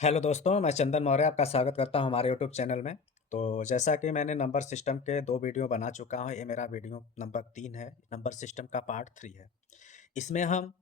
Hello दोस्तों, मैं चंदन मौर्य आपका स्वागत करता हूं हमारे यूट्यूब चैनल में। तो जैसा कि मैंने नंबर सिस्टम के 2 वीडियो बना चुका हूं, ये मेरा वीडियो नंबर 3 है, नंबर सिस्टम का पार्ट 3 है। इसमें हम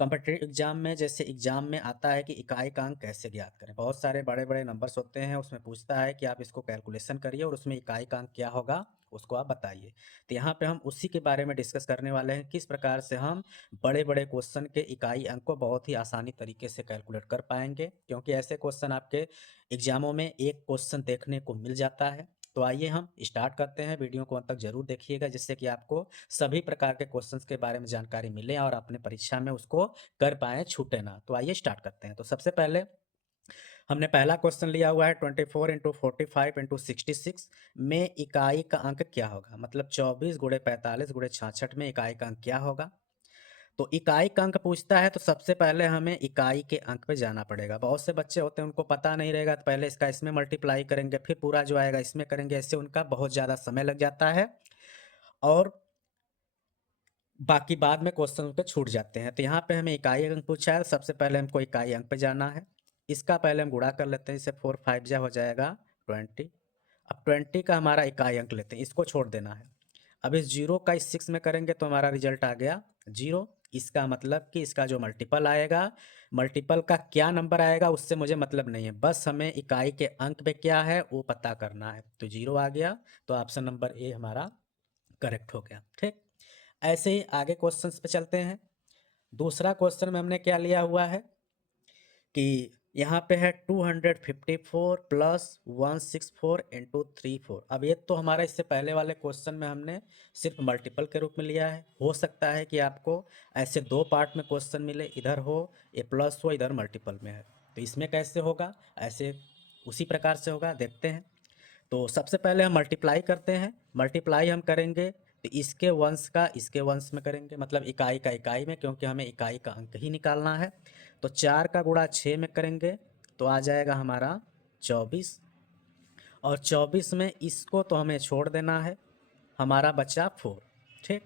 कॉम्पिटिटिव एग्जाम में जैसे एग्जाम में आता है कि इकाई का अंक कैसे ज्ञात करें। बहुत सारे बड़े-बड़े नंबर्स होते हैं, उसमें पूछता है कि आप इसको कैलकुलेशन करिए और उसमें इकाई का अंक क्या होगा, उसको आप बताइए। तो यहाँ पे हम उसी के बारे में डिस्कस करने वाले हैं, किस प्रकार से हम बड़े-बड़े क्वेश्चन के इकाई अंक को बहुत ही आसानी तरीके से कैलकुलेट कर पाएँगे, क्योंकि ऐसे क्वेश्चन आपके एग्जामों में एक क्वेश्चन देखने को मिल जाता है। तो आइए हम स्टार्ट करते हैं, वीडियो को अंत तक ज़रूर देखिएगा, जिससे कि आपको सभी प्रकार के क्वेश्चंस के बारे में जानकारी मिले और अपने परीक्षा में उसको कर पाएँ, छूटे ना। तो आइए स्टार्ट करते हैं। तो सबसे पहले हमने पहला क्वेश्चन लिया हुआ है 24 इंटू 45 इंटू 66 में इकाई का अंक क्या होगा? मतलब 24 गुणे 45 गुणे 66 में इकाई का अंक क्या होगा? तो इकाई का अंक पूछता है तो सबसे पहले हमें इकाई के अंक पे जाना पड़ेगा। बहुत से बच्चे होते हैं उनको पता नहीं रहेगा, तो पहले इसका इसमें मल्टीप्लाई करेंगे, फिर पूरा जो आएगा इसमें करेंगे, ऐसे उनका बहुत ज़्यादा समय लग जाता है और बाकी बाद में क्वेश्चन पे छूट जाते हैं। तो यहाँ पे हमें इकाई अंक पूछा है, तो सबसे पहले हमको इकाई अंक पे जाना है। इसका पहले हम गुणा कर लेते हैं, इससे 4 5 जा हो जाएगा 20। अब 20 का हमारा इकाई अंक लेते हैं, इसको छोड़ देना है। अब इस जीरो का इस 6 में करेंगे तो हमारा रिजल्ट आ गया 0। इसका मतलब कि इसका जो मल्टीपल आएगा, मल्टीपल का क्या नंबर आएगा उससे मुझे मतलब नहीं है, बस हमें इकाई के अंक पे क्या है वो पता करना है। तो 0 आ गया, तो ऑप्शन नंबर ए हमारा करेक्ट हो गया। ठीक, ऐसे ही आगे क्वेश्चंस पे चलते हैं। दूसरा क्वेश्चन में हमने क्या लिया हुआ है कि यहाँ पे है 254 प्लस 164 इंटू 34। अब ये तो हमारा इससे पहले वाले क्वेश्चन में हमने सिर्फ मल्टीपल के रूप में लिया है। हो सकता है कि आपको ऐसे दो पार्ट में क्वेश्चन मिले, इधर हो ये प्लस हो, इधर मल्टीपल में है। तो इसमें कैसे होगा, ऐसे उसी प्रकार से होगा, देखते हैं। तो सबसे पहले हम मल्टीप्लाई करते हैं। मल्टीप्लाई हम करेंगे तो इसके वंश का इसके वंश में करेंगे, मतलब इकाई का इकाई में, क्योंकि हमें इकाई का अंक ही निकालना है। तो 4 का गुणा 6 में करेंगे तो आ जाएगा हमारा 24। और 24 में इसको तो हमें छोड़ देना है, हमारा बचा 4। ठीक,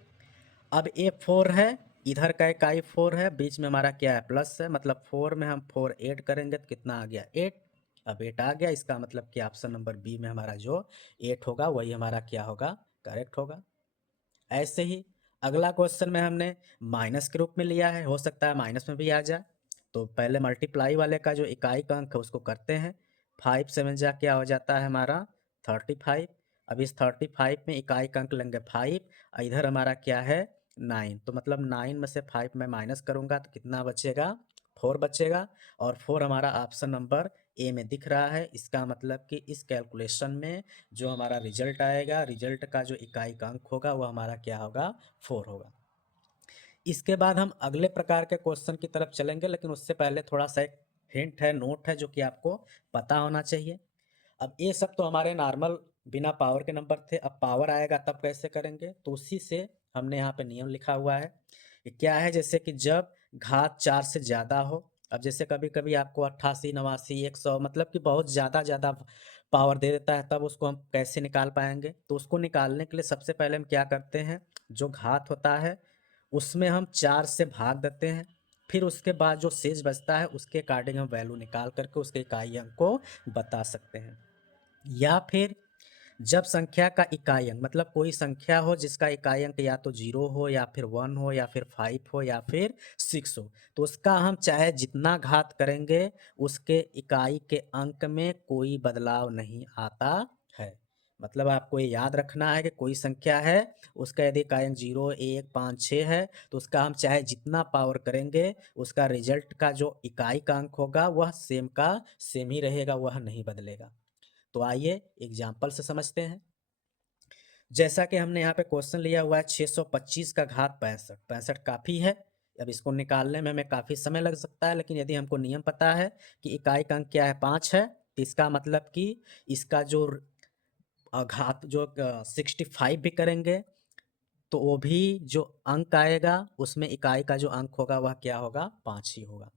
अब ये 4 है, इधर का इकाई 4 है, बीच में हमारा क्या है प्लस है, मतलब 4 में हम 4 ऐड करेंगे तो कितना आ गया 8। अब 8 आ गया, इसका मतलब कि ऑप्शन नंबर बी में हमारा जो 8 होगा वही हमारा क्या होगा, करेक्ट होगा। ऐसे ही अगला क्वेश्चन में हमने माइनस के रूप में लिया है, हो सकता है माइनस में भी आ जाए। तो पहले मल्टीप्लाई वाले का जो इकाई का अंक है उसको करते हैं। 5 7 जा क्या हो जाता है हमारा 35। अब इस 35 में इकाई का अंक लेंगे 5, और इधर हमारा क्या है 9। तो मतलब 9 में से 5 मैं माइनस करूंगा तो कितना बचेगा 4 बचेगा। और 4 हमारा ऑप्शन नंबर ए में दिख रहा है। इसका मतलब कि इस कैलकुलेशन में जो हमारा रिजल्ट आएगा, रिजल्ट का जो इकाई का अंक होगा वो हमारा क्या होगा 4 होगा। इसके बाद हम अगले प्रकार के क्वेश्चन की तरफ चलेंगे, लेकिन उससे पहले थोड़ा सा एक हिंट है, नोट है, जो कि आपको पता होना चाहिए। अब ये सब तो हमारे नॉर्मल बिना पावर के नंबर थे, अब पावर आएगा तब कैसे करेंगे, तो उसी से हमने यहाँ पे नियम लिखा हुआ है। ये क्या है, जैसे कि जब घात 4 से ज़्यादा हो। अब जैसे कभी कभी आपको 88 89 100 मतलब कि बहुत ज़्यादा ज़्यादा पावर दे देता है, तब उसको हम कैसे निकाल पाएंगे। तो उसको निकालने के लिए सबसे पहले हम क्या करते हैं, जो घात होता है उसमें हम 4 से भाग देते हैं, फिर उसके बाद जो शेष बचता है उसके अकॉर्डिंग हम वैल्यू निकाल करके उसके इकाई अंक को बता सकते हैं। या फिर जब संख्या का इकाई अंक, मतलब कोई संख्या हो जिसका इकाई अंक या तो 0 हो या फिर 1 हो या फिर 5 हो या फिर 6 हो, तो उसका हम चाहे जितना घात करेंगे उसके इकाई के अंक में कोई बदलाव नहीं आता है। मतलब आपको ये याद रखना है कि कोई संख्या है, उसका यदि इकाई अंक 0 1 5 6 है, तो उसका हम चाहे जितना पावर करेंगे उसका रिजल्ट का जो इकाई का अंक होगा वह सेम का सेम ही रहेगा, वह नहीं बदलेगा। तो आइए एग्जाम्पल से समझते हैं। जैसा कि हमने यहाँ पे क्वेश्चन लिया हुआ है 625 का घात 65। 65 काफ़ी है, अब इसको निकालने में हमें काफ़ी समय लग सकता है, लेकिन यदि हमको नियम पता है कि इकाई का अंक क्या है 5 है, तो इसका मतलब कि इसका जो घात जो 65 भी करेंगे तो वो भी जो अंक आएगा उसमें इकाई का जो अंक होगा वह क्या होगा 5 ही होगा।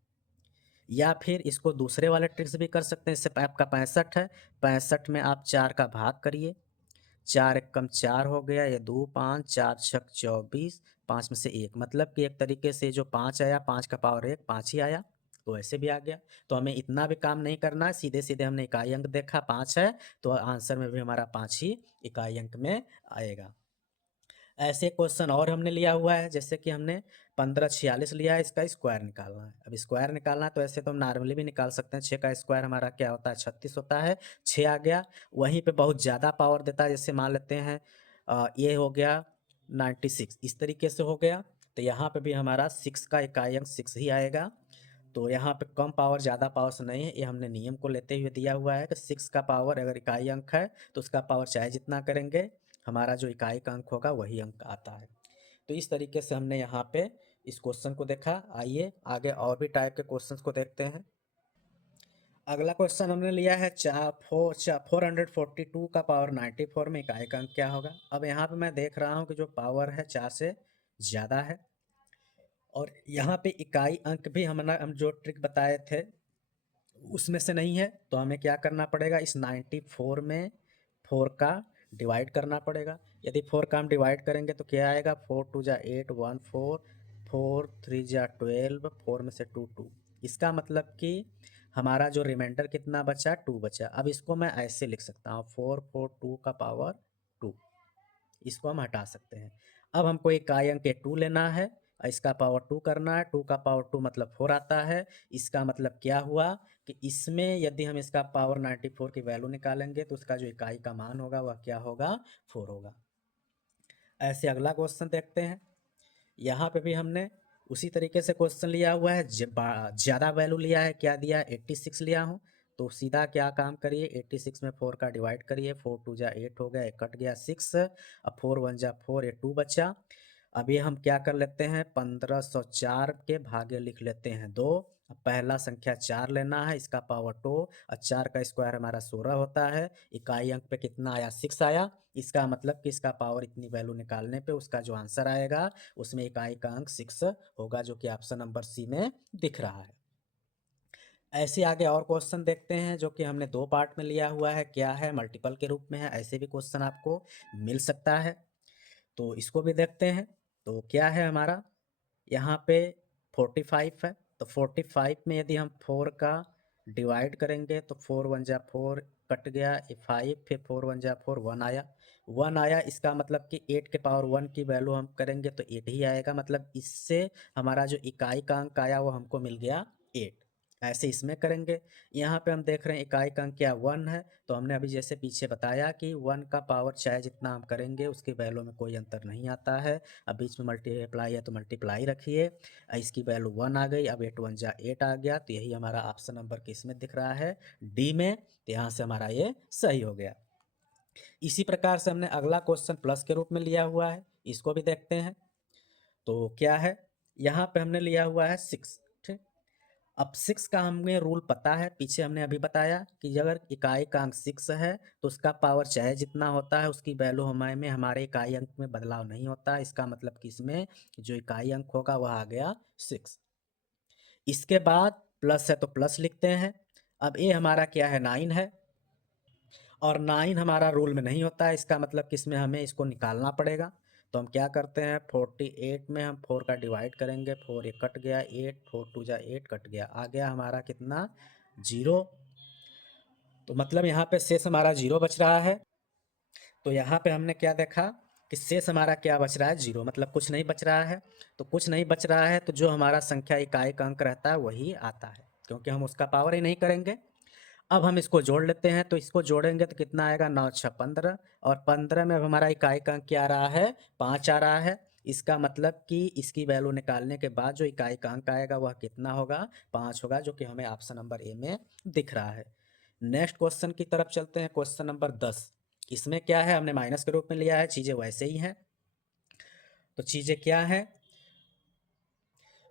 या फिर इसको दूसरे वाले ट्रिक्स भी कर सकते हैं। इससे आपका 65 है, 65 में आप 4 का भाग करिए, 4 एकम 4 हो गया, ये 2 5 4 छक 24, 5 में से 1, मतलब कि एक तरीके से जो 5 आया 5 का पावर 1 5 ही आया। तो ऐसे भी आ गया। तो हमें इतना भी काम नहीं करना है, सीधे सीधे हमने इकाई अंक देखा 5 है, तो आंसर में भी हमारा 5 ही इकाई अंक में आएगा। ऐसे क्वेश्चन और हमने लिया हुआ है, जैसे कि हमने 1546 लिया है, इसका स्क्वायर निकालना है। अब स्क्वायर निकालना है तो ऐसे तो हम नॉर्मली भी निकाल सकते हैं। 6 का स्क्वायर हमारा क्या होता है, 36 होता है। 6 आ गया। वहीं पे बहुत ज़्यादा पावर देता है, जैसे मान लेते हैं ये हो गया 96, इस तरीके से हो गया। तो यहाँ पे भी हमारा 6 का इकाई अंक 6 ही आएगा। तो यहाँ पे कम पावर ज़्यादा पावर से नहीं है, ये हमने नियम को लेते हुए दिया हुआ है कि 6 का पावर अगर इकाई अंक है तो उसका पावर चाहे जितना करेंगे, हमारा जो इकाई का अंक होगा वही अंक आता है। तो इस तरीके से हमने यहाँ पे इस क्वेश्चन को देखा। आइए आगे और भी टाइप के क्वेश्चंस को देखते हैं। अगला क्वेश्चन हमने लिया है 442 का पावर 94 में इकाई का अंक क्या होगा। अब यहाँ पे मैं देख रहा हूँ कि जो पावर है 4 से ज़्यादा है, और यहाँ पे इकाई अंक भी हम जो ट्रिक बताए थे उसमें से नहीं है। तो हमें क्या करना पड़ेगा, इस 94 में 4 का डिवाइड करना पड़ेगा। यदि 4 का हम डिवाइड करेंगे तो क्या आएगा, 4 2 जा 8 1 4, 4 3 जा 12, 4 में से 2 2। इसका मतलब कि हमारा जो रिमाइंडर कितना बचा, 2 बचा। अब इसको मैं ऐसे लिख सकता हूँ 4 4 2 का पावर 2, इसको हम हटा सकते हैं। अब हमको इकाई अंक 2 लेना है, इसका पावर 2 करना है। 2 का पावर 2 मतलब 4 आता है। इसका मतलब क्या हुआ कि इसमें यदि हम इसका पावर 94 की वैल्यू निकालेंगे तो उसका जो इकाई का मान होगा वह क्या होगा, 4 होगा। ऐसे अगला क्वेश्चन देखते हैं। यहाँ पे भी हमने उसी तरीके से क्वेश्चन लिया हुआ है, ज़्यादा वैल्यू लिया है। क्या दिया है, 86 लिया हूँ। तो सीधा क्या काम करिए, 86 में 4 का डिवाइड करिए। 4 2 जा 8 हो गया, 1 कट गया 6, अब 4 1 जा 4, ये 2 बचा। अभी हम क्या कर लेते हैं, 1504 के भागे लिख लेते हैं 2। अब पहला संख्या 4 लेना है, इसका पावर 2, और 4 का स्क्वायर हमारा 16 होता है। इकाई अंक पे कितना आया, 6 आया। इसका मतलब कि इसका पावर इतनी वैल्यू निकालने पे उसका जो आंसर आएगा उसमें इकाई का अंक 6 होगा, जो कि ऑप्शन नंबर सी में दिख रहा है। ऐसे आगे और क्वेश्चन देखते हैं जो कि हमने 2 पार्ट में लिया हुआ है। क्या है, मल्टीपल के रूप में है। ऐसे भी क्वेश्चन आपको मिल सकता है, तो इसको भी देखते हैं। तो क्या है हमारा, यहाँ पे 45 है। तो 45 में यदि हम 4 का डिवाइड करेंगे तो 4 1 जा 4, कट गया 5, फिर 4 1 जा 4, 1 आया। 1 आया, इसका मतलब कि 8 के पावर 1 की वैल्यू हम करेंगे तो 8 ही आएगा। मतलब इससे हमारा जो इकाई का अंक आया वो हमको मिल गया 8। ऐसे इसमें करेंगे। यहाँ पे हम देख रहे हैं इकाई का अंक क्या 1 है। तो हमने अभी जैसे पीछे बताया कि 1 का पावर चाहे जितना हम करेंगे उसकी वैल्यू में कोई अंतर नहीं आता है। अब बीच में मल्टीप्लाई है तो मल्टीप्लाई रखिए, इसकी वैल्यू 1 आ गई। अब 8 1 जा 8 आ गया। तो यही हमारा ऑप्शन नंबर किसमें दिख रहा है, डी में। तो यहाँ से हमारा ये सही हो गया। इसी प्रकार से हमने अगला क्वेश्चन प्लस के रूप में लिया हुआ है, इसको भी देखते हैं। तो क्या है, यहाँ पे हमने लिया हुआ है 6। ठीक, अब 6 का हमें रूल पता है, पीछे हमने अभी बताया कि अगर इकाई का अंक 6 है तो उसका पावर चाहे जितना होता है उसकी वैल्यू हमारे इकाई अंक में बदलाव नहीं होता है। इसका मतलब कि इसमें जो इकाई अंक होगा वह आ गया 6। इसके बाद प्लस है तो प्लस लिखते हैं। अब ये हमारा क्या है, 9 है, और 9 हमारा रूल में नहीं होता है। इसका मतलब कि इसमें हमें इसको निकालना पड़ेगा। तो हम क्या करते हैं, 48 में हम 4 का डिवाइड करेंगे। 4 एक कट गया, 8 4 2 जा 8, कट गया, आ गया हमारा कितना, 0। तो मतलब यहाँ पे शेष हमारा 0 बच रहा है। तो यहाँ पे हमने क्या देखा कि शेष हमारा क्या बच रहा है, 0, मतलब कुछ नहीं बच रहा है। तो कुछ नहीं बच रहा है तो जो हमारा संख्या इकाई का अंक रहता है वही आता है, क्योंकि हम उसका पावर ही नहीं करेंगे। अब हम इसको जोड़ लेते हैं। तो इसको जोड़ेंगे तो कितना आएगा, 9 6 15, और 15 में अब हमारा इकाई का अंक क्या आ रहा है, 5 आ रहा है। इसका मतलब कि इसकी वैल्यू निकालने के बाद जो इकाई का अंक आएगा वह कितना होगा, 5 होगा, जो कि हमें ऑप्शन नंबर ए में दिख रहा है। नेक्स्ट क्वेश्चन की तरफ चलते हैं, क्वेश्चन नंबर 10। इसमें क्या है, हमने माइनस के रूप में लिया है, चीज़ें वैसे ही हैं। तो चीज़ें क्या है,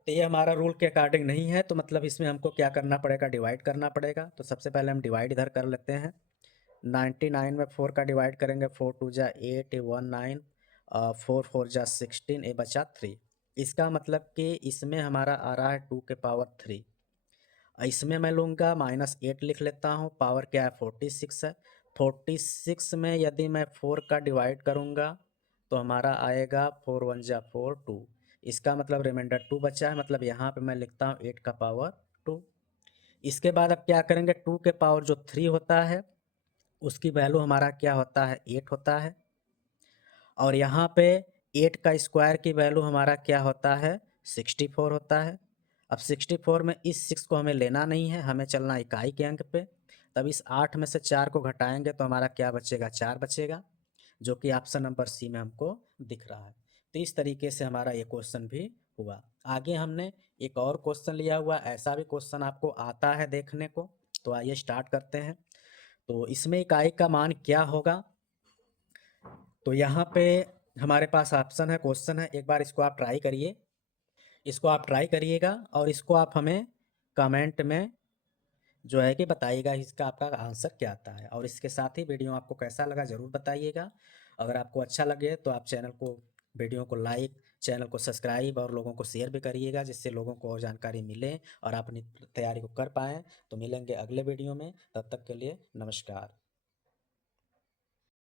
तो ये हमारा रूल के अकॉर्डिंग नहीं है, तो मतलब इसमें हमको क्या करना पड़ेगा, डिवाइड करना पड़ेगा। तो सबसे पहले हम डिवाइड इधर कर लेते हैं। 99 में 4 का डिवाइड करेंगे, 4 2 जा 8, 1 9, 4 4 जा 16, ए बचा 3। इसका मतलब कि इसमें हमारा आ रहा है 2 के पावर 3। इसमें मैं लूँगा -8 लिख लेता हूँ, पावर क्या है 46 है। 46 में यदि मैं 4 का डिवाइड करूँगा तो हमारा आएगा 4 1 जा 4 2। इसका मतलब रिमाइंडर 2 बचा है, मतलब यहाँ पे मैं लिखता हूँ 8 का पावर 2। इसके बाद अब क्या करेंगे, 2 के पावर जो 3 होता है उसकी वैल्यू हमारा क्या होता है, 8 होता है। और यहाँ पे 8 का स्क्वायर की वैल्यू हमारा क्या होता है, 64 होता है। अब 64 में इस 6 को हमें लेना नहीं है, हमें चलना इकाई के अंक पे। तब इस 8 में से 4 को घटाएंगे तो हमारा क्या बचेगा, 4 बचेगा, जो कि ऑप्शन नंबर सी में हमको दिख रहा है। तो इस तरीके से हमारा ये क्वेश्चन भी हुआ। आगे हमने एक और क्वेश्चन लिया हुआ, ऐसा भी क्वेश्चन आपको आता है देखने को। तो आइए स्टार्ट करते हैं। तो इसमें इकाई का मान क्या होगा, तो यहाँ पे हमारे पास ऑप्शन है, क्वेश्चन है, एक बार इसको आप ट्राई करिए। इसको आप ट्राई करिएगा और इसको आप हमें कमेंट में जो है कि बताइएगा इसका आपका आंसर क्या आता है। और इसके साथ ही वीडियो आपको कैसा लगा ज़रूर बताइएगा। अगर आपको अच्छा लगे तो आप वीडियो को लाइक, चैनल को सब्सक्राइब और लोगों को शेयर भी करिएगा, जिससे लोगों को और जानकारी मिले और आप अपनी तैयारी को कर पाएँ। तो मिलेंगे अगले वीडियो में, तब तक के लिए नमस्कार।